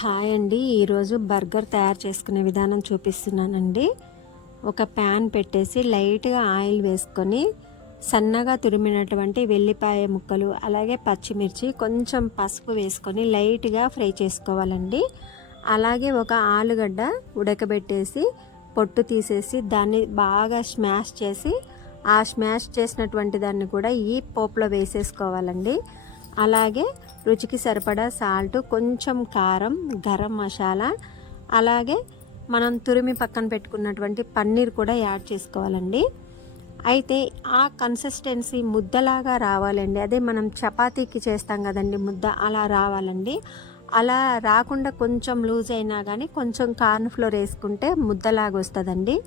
Hi అండి. ఈరోజు burger తయారు చేసుకునే విధానం చూపిస్తున్నానండి. ఒక ప్యాన్ పెట్టేసి లైట్గా ఆయిల్ వేసుకొని సన్నగా తురిమినటువంటి వెల్లిపాయ ముక్కలు, అలాగే పచ్చిమిర్చి, కొంచెం పసుపు వేసుకొని లైట్గా ఫ్రై చేసుకోవాలండి. అలాగే ఒక ఆలుగడ్డ ఉడకబెట్టేసి పొట్టు తీసేసి దాన్ని బాగా స్మాష్ చేసి ఆ స్మాష్ చేసినటువంటి దాన్ని కూడా ఈ పోపులో వేసేసుకోవాలండి. అలాగే రుచికి సరిపడా సాల్ట్, కొంచెం కారం, గరం మసాలా, అలాగే మనం తురిమి పక్కన పెట్టుకున్నటువంటి పన్నీర్ కూడా యాడ్ చేసుకోవాలండి. అయితే ఆ కన్సిస్టెన్సీ ముద్దలాగా రావాలండి. అదే మనం చపాతీకి చేస్తాం కదండి ముద్ద, అలా రావాలండి. అలా రాకుండా కొంచెం లూజ్ అయినా కానీ కొంచెం కార్న్ ఫ్లోర్ వేసుకుంటే ముద్దలాగా వస్తుందండి.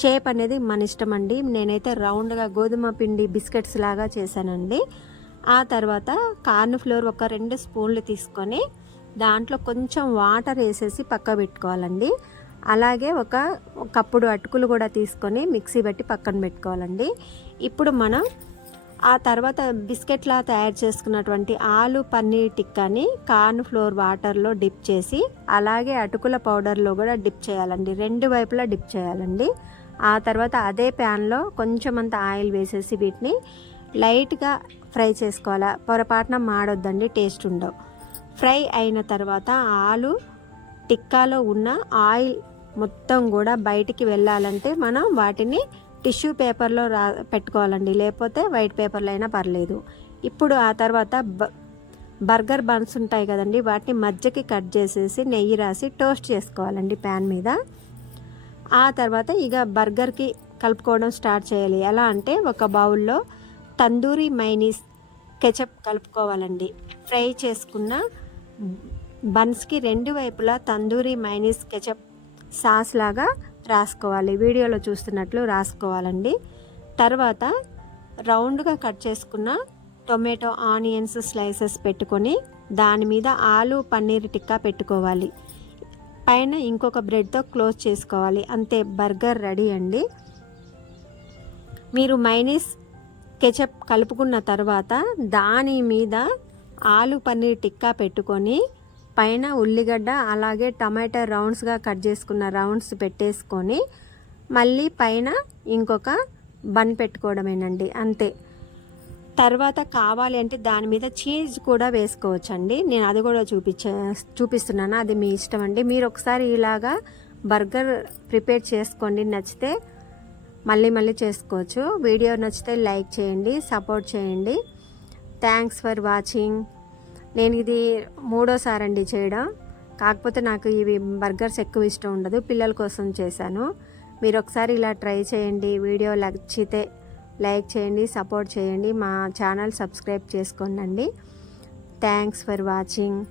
షేప్ అనేది మన ఇష్టం అండి. నేనైతే రౌండ్గా గోధుమ పిండి బిస్కెట్స్ లాగా చేశానండి. ఆ తర్వాత కార్న్ ఫ్లోర్ ఒక 2 స్పూన్లు తీసుకొని దాంట్లో కొంచెం వాటర్ వేసేసి పక్క పెట్టుకోవాలండి. అలాగే ఒక కప్పుడు అటుకులు కూడా తీసుకొని మిక్సీ పెట్టి పక్కన పెట్టుకోవాలండి. ఇప్పుడు మనం ఆ తర్వాత బిస్కెట్లా తయారు చేసుకున్నటువంటి ఆలు పన్నీర్ టిక్కాని కార్న్ ఫ్లోర్ వాటర్లో డిప్ చేసి అలాగే అటుకుల పౌడర్లో కూడా డిప్ చేయాలండి. 2 వైపులా డిప్ చేయాలండి. ఆ తర్వాత అదే ప్యాన్లో కొంచెం అంత ఆయిల్ వేసేసి వీటిని లైట్గా ఫ్రై చేసుకోవాలి. పొరపాటున మాడొద్దండి, టేస్ట్ ఉండవు. ఫ్రై అయిన తర్వాత ఆలు టిక్కాలో ఉన్న ఆయిల్ మొత్తం కూడా బయటికి వెళ్ళాలంటే మనం వాటిని టిష్యూ పేపర్లో పెట్టుకోవాలండి, లేకపోతే వైట్ పేపర్లో అయినా పర్లేదు. ఇప్పుడు ఆ తర్వాత బర్గర్ బన్స్ ఉంటాయి కదండి, వాటిని మధ్యకి కట్ చేసేసి నెయ్యి రాసి టోస్ట్ చేసుకోవాలండి ప్యాన్ మీద. ఆ తర్వాత ఇక బర్గర్కి కలుపుకోవడం స్టార్ట్ చేయాలి. ఎలా అంటే ఒక బౌల్లో తందూరి మైనీస్ కెచప్ కలుపుకోవాలండి. ఫ్రై చేసుకున్న బన్స్కి 2 వైపులా తందూరి మైనీస్ కెచప్ సాస్ లాగా రాసుకోవాలి. వీడియోలో చూస్తున్నట్లు రాసుకోవాలండి. తర్వాత రౌండ్గా కట్ చేసుకున్న టొమాటో, ఆనియన్స్ స్లైసెస్ పెట్టుకొని దాని మీద ఆలు పన్నీర్ టిక్కా పెట్టుకోవాలి. పైన ఇంకొక బ్రెడ్తో క్లోజ్ చేసుకోవాలి. అంతే, బర్గర్ రెడీ అండి. మీరు మైనీస్ కెచప్ కలుపుకున్న తర్వాత దాని మీద ఆలు పన్నీర్ టిక్కా పెట్టుకొని పైన ఉల్లిగడ్డ అలాగే టమాటా రౌండ్స్గా కట్ చేసుకున్న రౌండ్స్ పెట్టేసుకొని మళ్ళీ పైన ఇంకొక బన్ పెట్టుకోవడమేనండి, అంతే. తర్వాత కావాలి అంటే దాని మీద చీజ్ కూడా వేసుకోవచ్చండి. నేను అది కూడా చూపిస్తున్నాను, అది మీ ఇష్టం అండి. మీరు ఒకసారి ఇలాగా బర్గర్ ప్రిపేర్ చేసుకోండి, నచ్చితే మళ్ళీ చేసుకోవచ్చు. వీడియో నచ్చితే లైక్ చేయండి, సపోర్ట్ చేయండి. Thanks for watching. నేను ఇది 3వ అండి చేయడం. కాకపోతే నాకు ఇవి బర్గర్స్ ఎక్కువ ఇష్టం ఉండదు, పిల్లల కోసం చేశాను. మీరు ఒకసారి ఇలా ట్రై చేయండి. వీడియో నచ్చితే లైక్ చేయండి, సపోర్ట్ చేయండి. మా ఛానల్ సబ్స్క్రైబ్ చేసుకోండి. Thanks for watching.